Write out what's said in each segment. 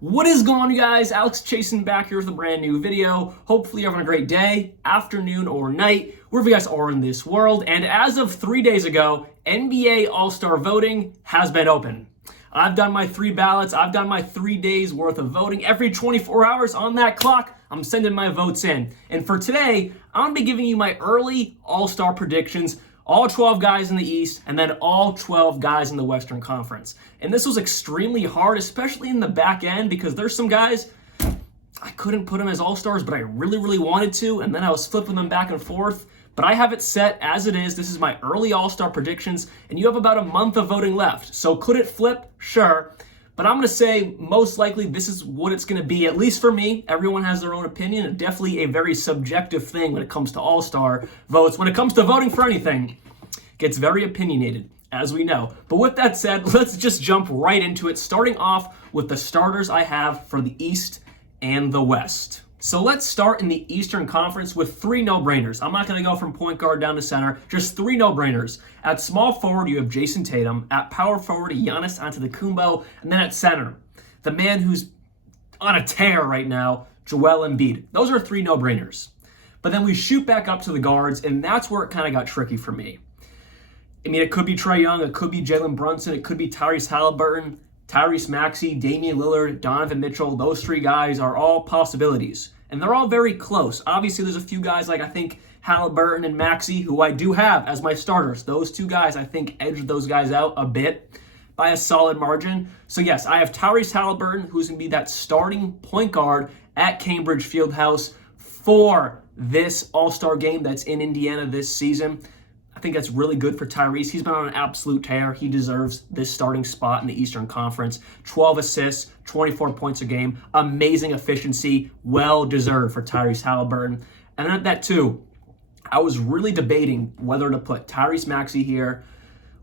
What is going on, you guys? Alex Chasen back here with a brand new video. Hopefully you're having a great day, afternoon, or night, wherever you guys are in this world. And as of 3 days ago, NBA All-Star voting has been open. I've done my 3 ballots. I've done my 3 days worth of voting. Every 24 hours on that clock, I'm sending my votes in. And for today, I'm going to be giving you my early All-Star predictions, all 12 guys in the East, and then all 12 guys in the Western Conference. And this was extremely hard, especially in the back end, because there's some guys I couldn't put them as All-Stars, but I really wanted to, and then I was flipping them back and forth. But I have it set as it is. This is my early All-Star predictions, and you have about a month of voting left. So could it flip? Sure. But I'm going to say most likely this is what it's going to be, at least for me. Everyone has their own opinion, and definitely a very subjective thing when it comes to All-Star votes. When it comes to voting for anything, it gets very opinionated, as we know. But with that said, let's just jump right into it, starting off with the starters I have for the East and the West. So let's start in the Eastern Conference with 3 no-brainers. I'm not going to go from point guard down to center, just 3 no-brainers. At small forward, you have Jason Tatum. At power forward, Giannis Antetokounmpo. And then at center, the man who's on a tear right now, Joel Embiid. Those are 3 no-brainers. But then we shoot back up to the guards, and that's where it kind of got tricky for me. I mean, it could be Trey Young, it could be Jaylen Brunson, it could be Tyrese Halliburton, Tyrese Maxey, Damian Lillard, Donovan Mitchell. Those 3 guys are all possibilities. And they're all very close. Obviously, there's a few guys like I think Halliburton and Maxey, who I do have as my starters. Those 2 guys, I think, edged those guys out a bit by a solid margin. So yes, I have Tyrese Halliburton, who's going to be that starting point guard at Cambridge Fieldhouse for this All-Star game that's in Indiana this season. I think that's really good for Tyrese. He's been on an absolute tear. He deserves this starting spot in the Eastern Conference. 12 assists, 24 points a game, amazing efficiency, well deserved for Tyrese Halliburton. And then at that too, I was really debating whether to put Tyrese Maxey here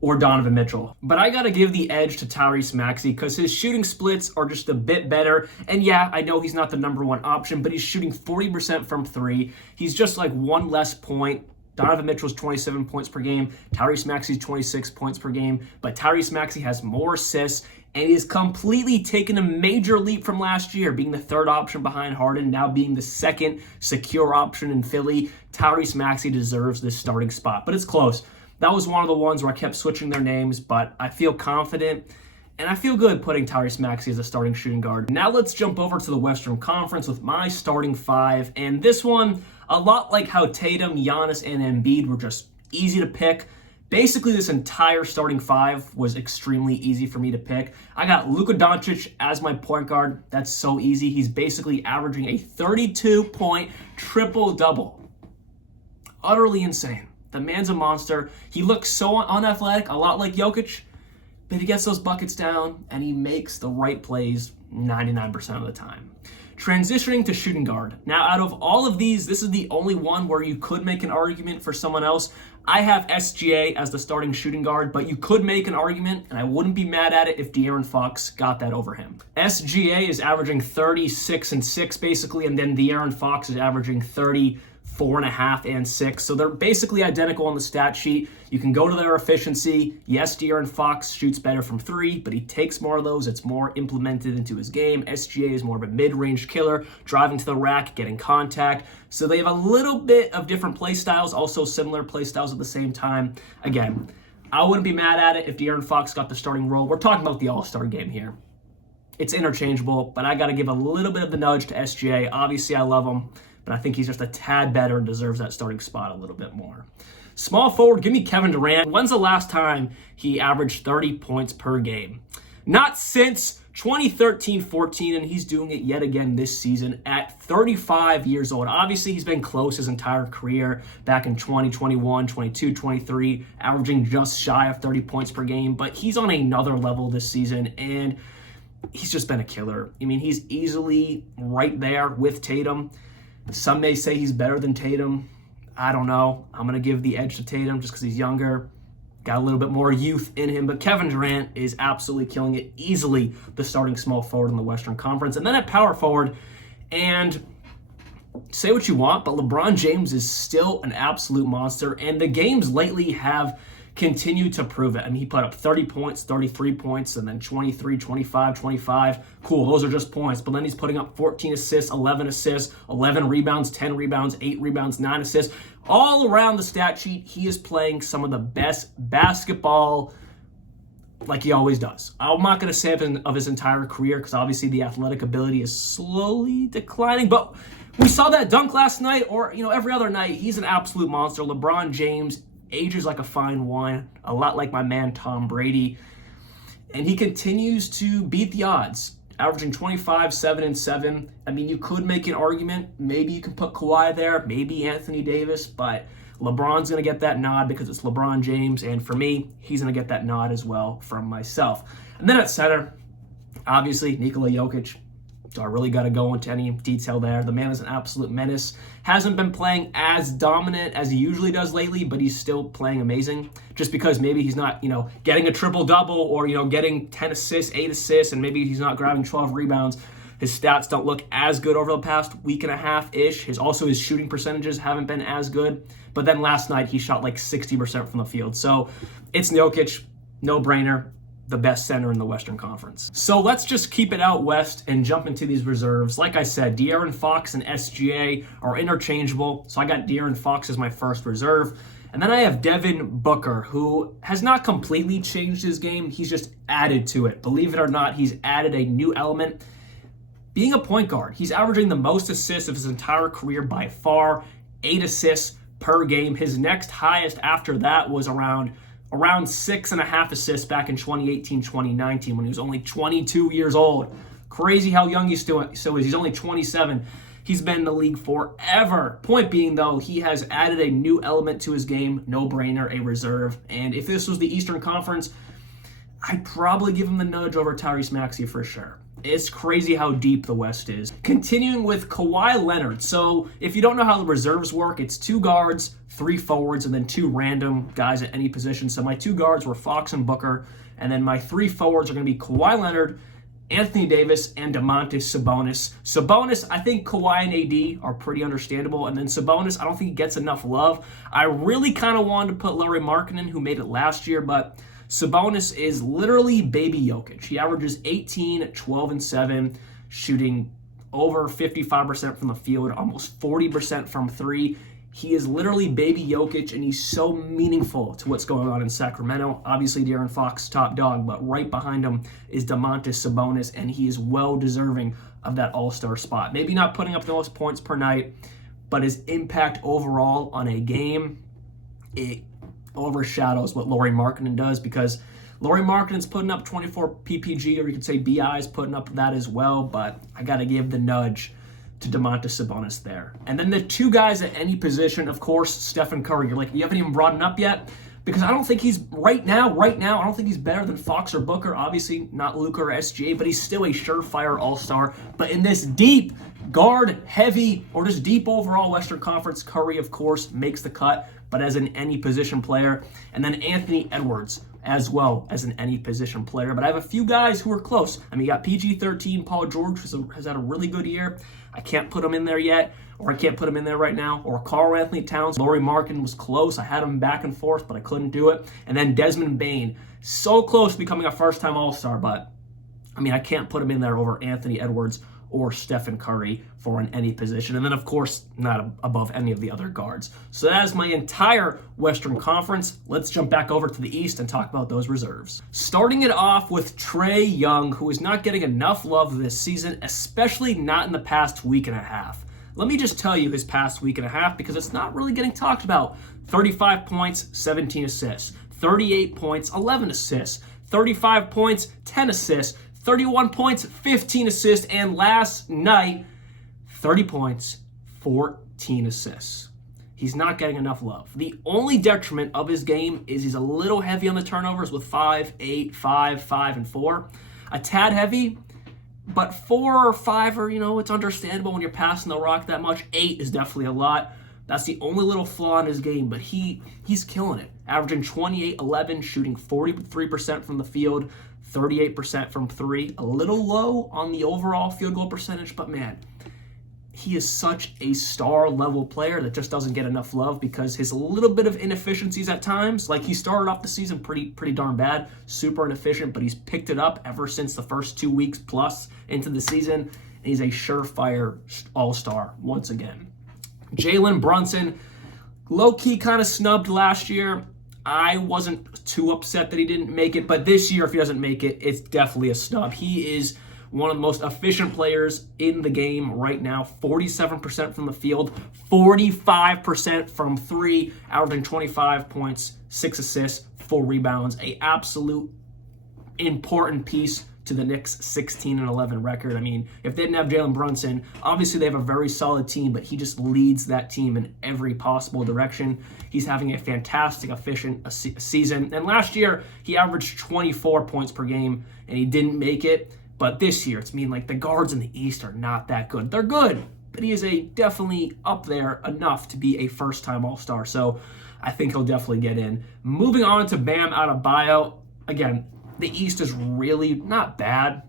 or Donovan Mitchell. But I gotta give the edge to Tyrese Maxey because his shooting splits are just a bit better. And yeah, I know he's not the number 1 option, but he's shooting 40% from 3. He's just like 1 less point. Donovan Mitchell's 27 points per game. Tyrese Maxey's 26 points per game. But Tyrese Maxey has more assists and is completely taken a major leap from last year, being the 3rd option behind Harden, now being the 2nd secure option in Philly. Tyrese Maxey deserves this starting spot, but it's close. That was one of the ones where I kept switching their names, but I feel confident and I feel good putting Tyrese Maxey as a starting shooting guard. Now let's jump over to the Western Conference with my starting 5. And this one, a lot like how Tatum, Giannis, and Embiid were just easy to pick. Basically, this entire starting 5 was extremely easy for me to pick. I got Luka Doncic as my point guard. That's so easy. He's basically averaging a 32-point triple-double. Utterly insane. The man's a monster. He looks so unathletic, a lot like Jokic, but he gets those buckets down and he makes the right plays 99% of the time. Transitioning to shooting guard. Now, out of all of these, this is the only one where you could make an argument for someone else. I have SGA as the starting shooting guard, but you could make an argument, and I wouldn't be mad at it if De'Aaron Fox got that over him. SGA is averaging 36 and 6 basically, and then De'Aaron Fox is averaging 34.5 and 6. So they're basically identical on the stat sheet. You can go to their efficiency. Yes, De'Aaron Fox shoots better from 3, but he takes more of those. It's more implemented into his game. SGA is more of a mid-range killer, driving to the rack, getting contact. So they have a little bit of different play styles, also similar play styles at the same time. Again, I wouldn't be mad at it if De'Aaron Fox got the starting role. We're talking about the All-Star game here. It's interchangeable, but I got to give a little bit of the nudge to SGA. Obviously, I love him, but I think he's just a tad better and deserves that starting spot a little bit more. Small forward, give me Kevin Durant. When's the last time he averaged 30 points per game? Not since 2013-14, and he's doing it yet again this season at 35 years old. Obviously, he's been close his entire career back in 2021, 22, 23, averaging just shy of 30 points per game, but he's on another level this season, and he's just been a killer. I mean, he's easily right there with Tatum. Some may say he's better than Tatum. I don't know. I'm going to give the edge to Tatum just because he's younger, got a little bit more youth in him. But Kevin Durant is absolutely killing it, easily the starting small forward in the Western Conference. And then at power forward, and say what you want, but LeBron James is still an absolute monster. And the games lately have continued to prove it. I mean, he put up 30 points, 33 points, and then 23, 25, 25. Cool, those are just points. But then he's putting up 14 assists, 11 rebounds, 10 rebounds, 8 rebounds, 9 assists. All around the stat sheet, he is playing some of the best basketball like he always does. I'm not going to say of his entire career because obviously the athletic ability is slowly declining, but we saw that dunk last night, or every other night. He's an absolute monster. LeBron James ages like a fine wine, a lot like my man Tom Brady, and he continues to beat the odds, averaging 25, 7, and 7. I mean, you could make an argument. Maybe you can put Kawhi there, maybe Anthony Davis, but LeBron's going to get that nod because it's LeBron James, and for me, he's going to get that nod as well from myself. And then at center, obviously, Nikola Jokic. So I really got to go into any detail there. The man is an absolute menace. Hasn't been playing as dominant as he usually does lately, but he's still playing amazing. Just because maybe he's not, getting a triple-double or, getting 10 assists, 8 assists, and maybe he's not grabbing 12 rebounds. His stats don't look as good over the past week and a half-ish. His shooting percentages haven't been as good. But then last night, he shot like 60% from the field. So it's Jokic, no-brainer. The best center in the Western Conference. So let's just keep it out west and jump into these reserves. Like I said, De'Aaron Fox and SGA are interchangeable, so I got De'Aaron Fox as my first reserve. And then I have Devin Booker, who has not completely changed his game. He's just added to it. Believe it or not, he's added a new element. Being a point guard, he's averaging the most assists of his entire career by far, 8 assists per game. His next highest after that was around 6.5 assists back in 2018, 2019 when he was only 22 years old. Crazy how young he still is. He's only 27. He's been in the league forever. Point being, though, he has added a new element to his game. No-brainer, a reserve. And if this was the Eastern Conference, I'd probably give him the nudge over Tyrese Maxey for sure. It's crazy how deep the West is. Continuing with Kawhi Leonard. So if you don't know how the reserves work, it's 2 guards, 3 forwards, and then 2 random guys at any position. So my 2 guards were Fox and Booker, and then my 3 forwards are going to be Kawhi Leonard, Anthony Davis, and Domantas Sabonis. Sabonis, I think Kawhi and AD are pretty understandable, and then Sabonis, I don't think he gets enough love. I really kind of wanted to put Lauri Markkanen, who made it last year, but Sabonis is literally baby Jokic. He averages 18, 12, and 7, shooting over 55% from the field, almost 40% from 3. He is literally baby Jokic, and he's so meaningful to what's going on in Sacramento. Obviously, De'Aaron Fox, top dog, but right behind him is Domantas Sabonis, and he is well deserving of that all-star spot. Maybe not putting up the most points per night, but his impact overall on a game, it overshadows what Lauri Markkanen does, because Lauri Markkanen's putting up 24 PPG, or you could say BI's putting up that as well, but I got to give the nudge to Domantas Sabonis there. And then the 2 guys at any position, of course, Stephen Curry. You're like, you haven't even brought him up yet? Because I don't think he's, right now, I don't think he's better than Fox or Booker. Obviously, not Luka or SGA, but he's still a surefire all-star. But in this deep, guard-heavy, or just deep overall Western Conference, Curry, of course, makes the cut, but as an any position player. And then Anthony Edwards as well as an any position player. But I have a few guys who are close. I mean, you got PG-13, Paul George, who has had a really good year. I can't put him in there yet, or I can't put him in there right now. Or Karl Anthony Towns. Lauri Markkanen was close. I had him back and forth, but I couldn't do it. And then Desmond Bane, so close to becoming a first-time All-Star, but I mean, I can't put him in there over Anthony Edwards or Stephen Curry for an any position. And then, of course, not above any of the other guards. So that is my entire Western Conference. Let's jump back over to the East and talk about those reserves. Starting it off with Trey Young, who is not getting enough love this season, especially not in the past week and a half. Let me just tell you his past week and a half, because it's not really getting talked about. 35 points, 17 assists. 38 points, 11 assists. 35 points, 10 assists. 31 points, 15 assists, and last night, 30 points, 14 assists. He's not getting enough love. The only detriment of his game is he's a little heavy on the turnovers with 5, 8, 5, 5, and 4. A tad heavy, but 4 or 5 are, it's understandable when you're passing the rock that much. 8 is definitely a lot. That's the only little flaw in his game, but he's killing it. Averaging 28-11, shooting 43% from the field, 38% from 3. A little low on the overall field goal percentage, but man, he is such a star-level player that just doesn't get enough love because his little bit of inefficiencies at times, like he started off the season pretty darn bad, super inefficient, but he's picked it up ever since the first 2 weeks plus into the season, and he's a surefire all-star once again. Jaylen Brunson, low-key kind of snubbed last year. I wasn't too upset that he didn't make it, but this year, if he doesn't make it, it's definitely a snub. He is one of the most efficient players in the game right now. 47% from the field, 45% from three, averaging 25 points, 6 assists, 4 rebounds. A absolute important piece to the Knicks' 16-11 record. I mean, if they didn't have Jaylen Brunson, obviously they have a very solid team, but he just leads that team in every possible direction. He's having a fantastic, efficient season. And last year, he averaged 24 points per game, and he didn't make it. But this year, like the guards in the East are not that good. They're good, but he is definitely up there enough to be a first-time All-Star. So I think he'll definitely get in. Moving on to Bam Adebayo. Again, the East is really not bad,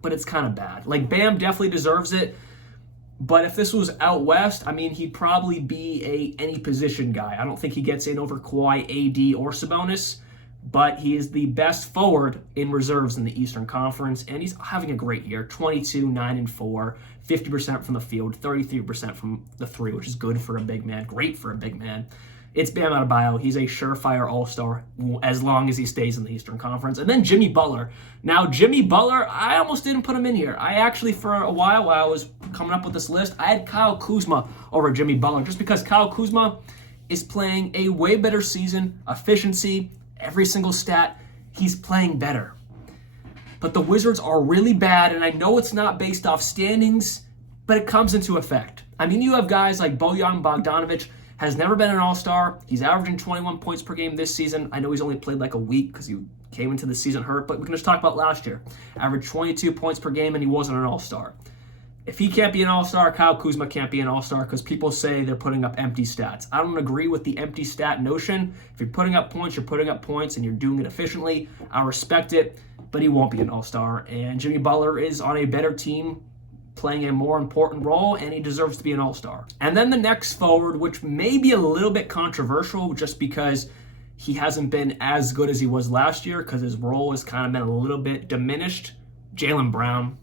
but it's kind of bad. Like, Bam definitely deserves it, but if this was out West, he'd probably be any position guy. I don't think he gets in over Kawhi, AD, or Sabonis, but he is the best forward in reserves in the Eastern Conference, and he's having a great year. 22, 9, and 4, 50% from the field, 33% from the three, which is good for a big man, great for a big man. It's Bam Adebayo. He's a surefire all-star as long as he stays in the Eastern Conference. And then Jimmy Butler. Now, Jimmy Butler, I almost didn't put him in here. I actually, for a while I was coming up with this list, I had Kyle Kuzma over Jimmy Butler, just because Kyle Kuzma is playing a way better season, efficiency, every single stat, he's playing better. But the Wizards are really bad, and I know it's not based off standings, but it comes into effect. You have guys like Bojan Bogdanovic, has never been an all-star. He's averaging 21 points per game this season. I know he's only played like a week because he came into the season hurt, but we can just talk about last year. Averaged 22 points per game, and he wasn't an all-star. If he can't be an all-star, Kyle Kuzma can't be an all-star because people say they're putting up empty stats. I don't agree with the empty stat notion. If you're putting up points, you're putting up points, and you're doing it efficiently. I respect it, but he won't be an all-star. And Jimmy Butler is on a better team, playing a more important role, and he deserves to be an all-star. And then the next forward, which may be a little bit controversial just because he hasn't been as good as he was last year because his role has kind of been a little bit diminished, Jaylen Brown.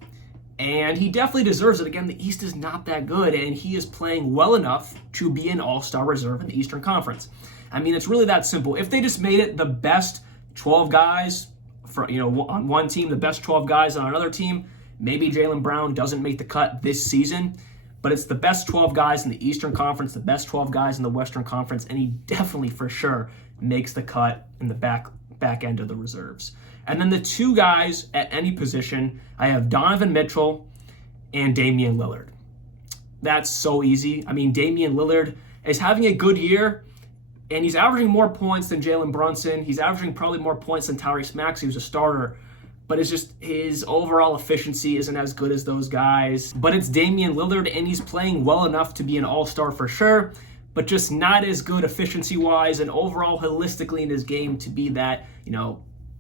And he definitely deserves it. Again, the East is not that good, and he is playing well enough to be an all-star reserve in the Eastern Conference. It's really that simple. If they just made it the best 12 guys on one team, the best 12 guys on another team, maybe Jaylen Brown doesn't make the cut this season, but it's the best 12 guys in the Eastern Conference, the best 12 guys in the Western Conference, and he definitely, for sure, makes the cut in the back end of the reserves. And then the two guys at any position, I have Donovan Mitchell and Damian Lillard. That's so easy. Damian Lillard is having a good year, and he's averaging more points than Jaylen Brunson. He's averaging probably more points than Tyrese Maxey, who's a starter. But it's just his overall efficiency isn't as good as those guys. But it's Damian Lillard, and he's playing well enough to be an all-star for sure, but just not as good efficiency-wise and overall holistically in his game to be that,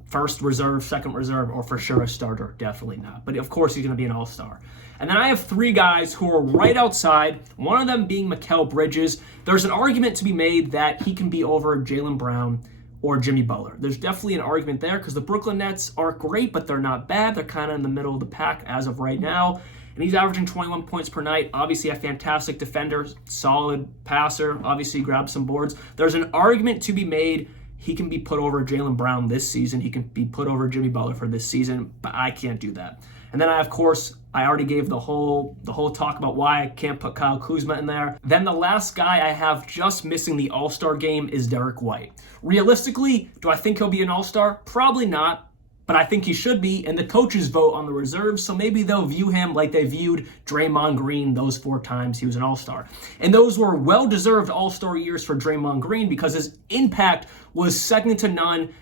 first reserve, second reserve, or for sure a starter. Definitely not. But of course he's going to be an all-star. And then I have three guys who are right outside, one of them being Mel Bridges. There's an argument to be made that he can be over Jaylen Brown or Jimmy Butler. There's definitely an argument there because the Brooklyn Nets aren't great, but they're not bad. They're kind of in the middle of the pack as of right now. And he's averaging 21 points per night. Obviously a fantastic defender, solid passer, obviously grabs some boards. There's an argument to be made. He can be put over Jaylen Brown this season. He can be put over Jimmy Butler for this season, but I can't do that. And then I already gave the whole talk about why I can't put Kyle Kuzma in there. Then the last guy I have just missing the All-Star game is Derek White. Realistically, do I think he'll be an All-Star? Probably not, but I think he should be, and the coaches vote on the reserves, so maybe they'll view him like they viewed Draymond Green those 4 times he was an All-Star. And those were well-deserved All-Star years for Draymond Green because his impact was second to none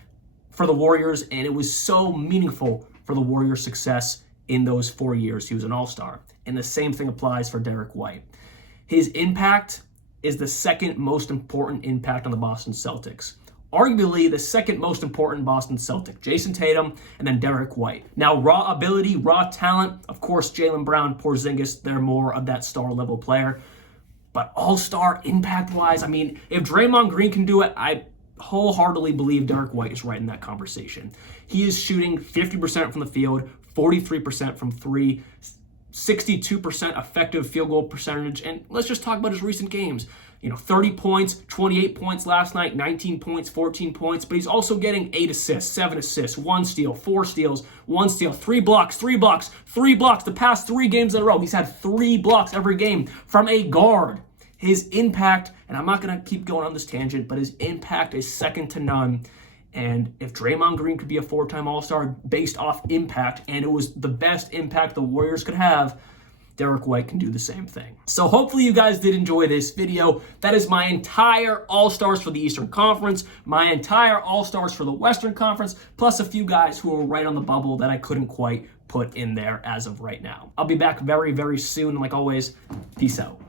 for the Warriors, and it was so meaningful for the Warriors' success in those 4 years he was an all-star. And the same thing applies for Derek White. His impact is the second most important impact on the Boston Celtics. arguably the second most important Boston Celtic, Jason Tatum, and then Derek White. Now, raw ability, raw talent, of course, Jaylen Brown, Porzingis, they're more of that star-level player. But all-star impact-wise, I mean, if Draymond Green can do it, I wholeheartedly believe Derek White is right in that conversation. He is shooting 50% from the field, 43% from three, 62% effective field goal percentage. And let's just talk about his recent games. 30 points, 28 points last night, 19 points, 14 points, but he's also getting 8 assists, 7 assists, 1 steal, 4 steals, 1 steal, 3 blocks, 3 blocks, 3 blocks. The past 3 games in a row, he's had 3 blocks every game from a guard. His impact, and I'm not going to keep going on this tangent, but his impact is second to none. And if Draymond Green could be a 4-time All-Star based off impact, and it was the best impact the Warriors could have, Derek White can do the same thing. So hopefully you guys did enjoy this video. That is my entire All-Stars for the Eastern Conference, my entire All-Stars for the Western Conference, plus a few guys who are right on the bubble that I couldn't quite put in there as of right now. I'll be back very, very soon. Like always, peace out.